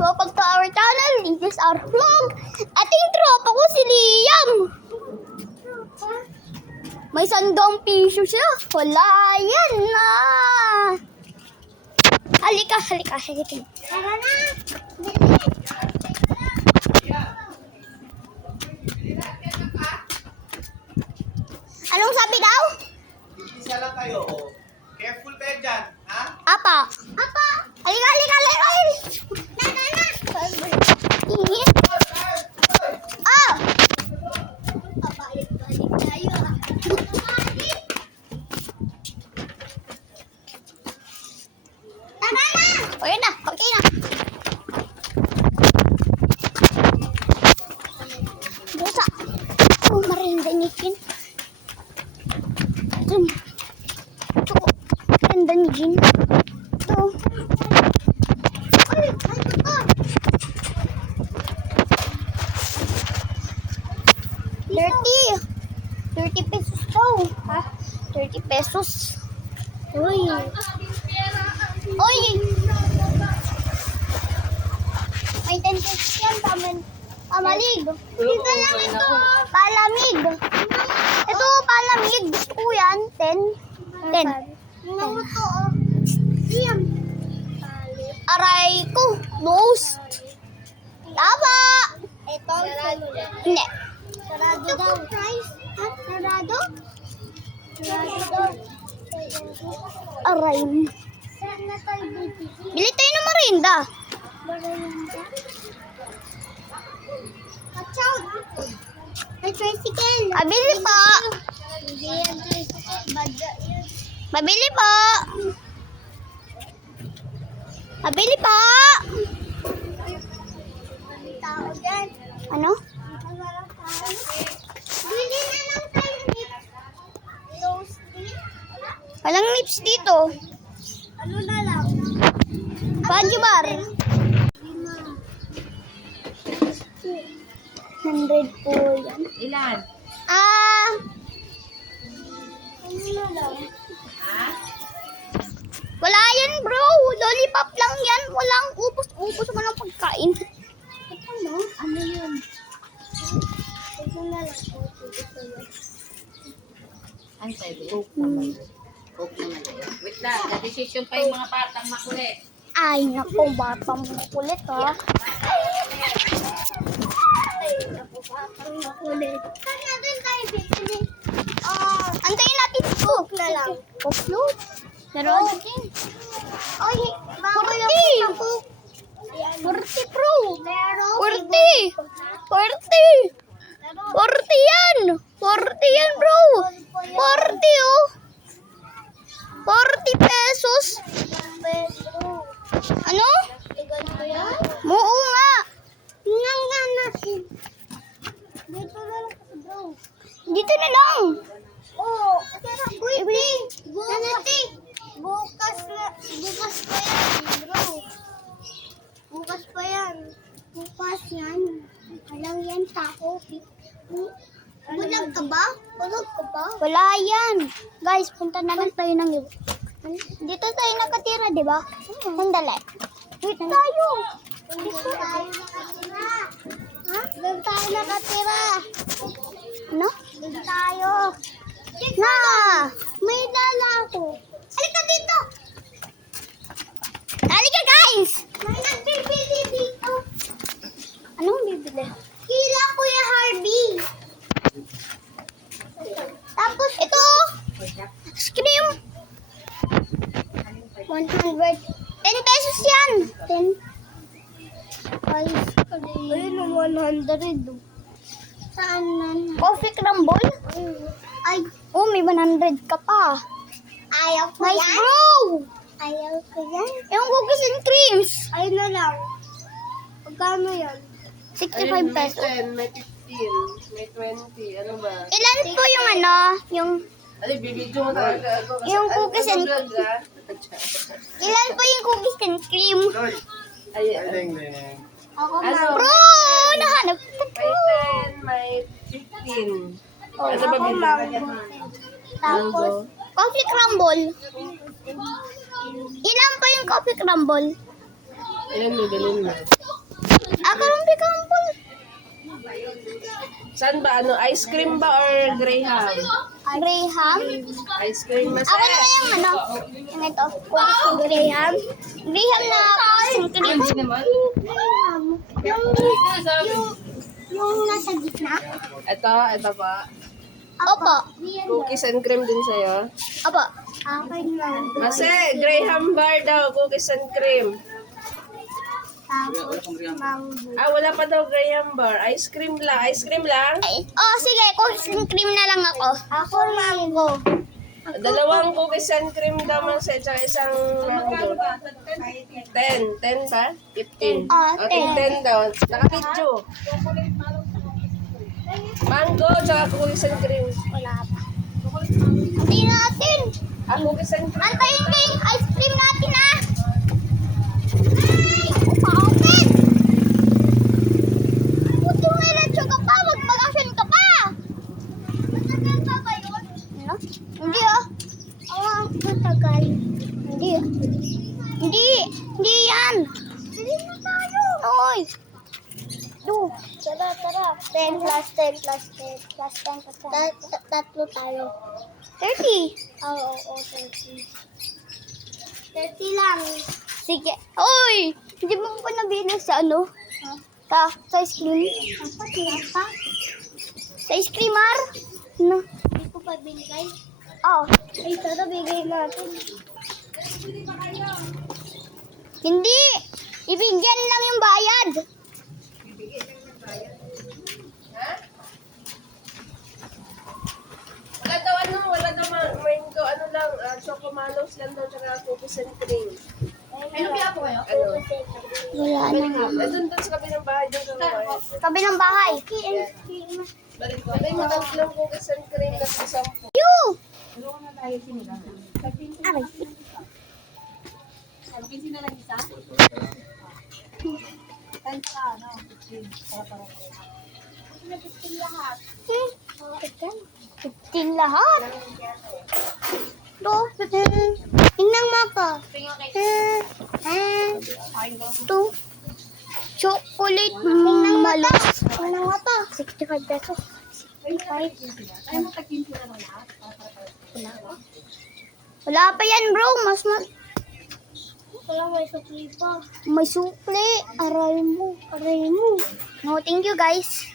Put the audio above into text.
welcome to our channel. This is our vlog. Ating tropa ko si Liam. May sandong piso siya. Wala yan na. Halika. Tara na! Anong sabi daw? Isa lang kayo, oh. Careful kayo dyan, ha? Apa? Halika. Tara na! Ingit. Oh! Pabalik tayo. Tara na! O yun na, okay na. Busa. Oh, marindanikin. Ito. Marindanikin. Ito. Ay, ito. 30 pesos daw. Ha? 30 pesos. Uy. May 10 pesos yan. Pamalig. Dito lang ito. Palamig. Ito, palamig. Gusto ko yan. 10. Ano ito? Liam. Aray ko. Most. Tama. Ito. Hindi. Sarado daw. Price? Ha? Sarado? Sarado daw. Aray. Saan na tayo bibili? Bili tayo ng marinda. Barayanda? Watch out! May tricycle! Abili po. Hindi yan tricycle. Badya yan. Mabili po. Mabili po. May tao dyan. Ano? Walang tao. Bili na lang tayo nips. Rose tea. Walang nips dito. Ano na lang? Banjo bar. 100 po yan. Ilan? Ano na lang? Wala yan bro. Lollipop lang yan. Walang ubos mo lang pagkain. Ano? Ano yun? Ito na lang. Ay, tayo. Coke naman. Coke naman tayo. Wait lang. Na-decision pa yung mga batang makulit. Ay, naku, batang kulit ha. Ang makulit. Saan natin tayo bibili? Antayin natin ito. Coke na lang. Coke. Meron din. Oy, bawal Kurti. ang Coke. Kurti bro. Meron. Kurti. Kurti yan. Kurti yan bro. 40 oh. 40 pesos. Ano? Ganito yan? Oo nga. Tingnan nga natin. Dito na lang kasi bro. Dito na lang. Oo. Tara, wait. Bukas pa yan, bro. Bukas pa yan. Bukas yan. Alam yan, tao. Bulag ka ba? Wala yan. Guys, punta na lang tayo ng iba. Dito tayo nakatira, di ba? Sandali. Wait tayo. Dito tayo nakatira. Ha? Doon tayo nakatira. Ano? Doon tayo. Na! May dala ako. Halika dito. Halika guys! May nagbibili dito. Anong bibili? Kila Kuya Harvey. Tapos ito. Scream. 100. 10 pesos yan. 10. Ay, ayun ang 100. Saan na? Coffee crumble? Ay, Oh, may 100 ka pa. ayaw ko Nice yan. bro! Ayaw ko yan. Yung cookies and creams. Ayun na lang. Magkano yan? 65 pesos. May 15, may 20. Ano ba? Ilan po yung ano? Yung Ali, bibidyo mo talaga ako. Yung cookies and- vlog, ha? ilan po yung cookies and cream? Ay, Ako Ano? na. Bro, nahanap ko. may 10, may 15. Ano ba bibidyo? Tapos, Coffee crumble. Ilan po yung coffee crumble? Ayan, bibilin mo. Karon pikampol. Saan ba? Ano? Ice cream ba or Graham? Graham. Ice cream mas. Ako na yung ano. Yung ito. Graham. Graham na singkling. Yung nasa gitna. Ito pa. Opo. Cookies and cream din sa'yo. Opo. Akin lang. Kasi, Graham bar daw, cookies and cream. Tapos, mango. Wala pa daw Graham bar. Ice cream lang. Ice cream lang? Sige. Cookies cream na lang ako. Ako mango. Dalawang cookies and cream daw man sa isang mango. 10. 10 ba? 15. O, 10 daw. Naka-video. Mango, tsaka cookies and cream. Wala pa. Antayin natin. Cookies and cream. Antayin din. Ice cream natin ah. Ay, paukin. Buti mo ilatso ka pa. Mag-action ka pa. Matagal pa ba yun? Ano? Hindi ah. Matagal. Hindi ah. Hindi yan. Bili na tayo. Oy. Tara. 10 plus 10 plus 10 plus 10 plus 10. Tatlo tayo. 30. Oo, 30. 30 lang. Sige. Oy! Hindi mo pa nabili sa ano? Sa ice cream? Pa? Sa ice creamer? No. Hindi ko pa binigay. Oh. Ay, tara, bigay natin. Hindi. Ibigyan lang yung bayad. Wala daw mango, ano lang, chocomalos lang daw, tsaka cookies and cream. Ano ba ako kayo? Ano? Wala na. Doon sa kabilang bahay, doon sa bahay. Sabi ng bahay. Sabay mo lang cookies and cream na sa 10. You! Aray. Hmm. 15 lahat. Do. Tingnan mo ako. Two. Chocolate malus. Tingnan mo to. 65 pesos. Wala pa yan bro. Wala, may sukli pa. May sukli. Aray mo. Aray mo. No, thank you guys.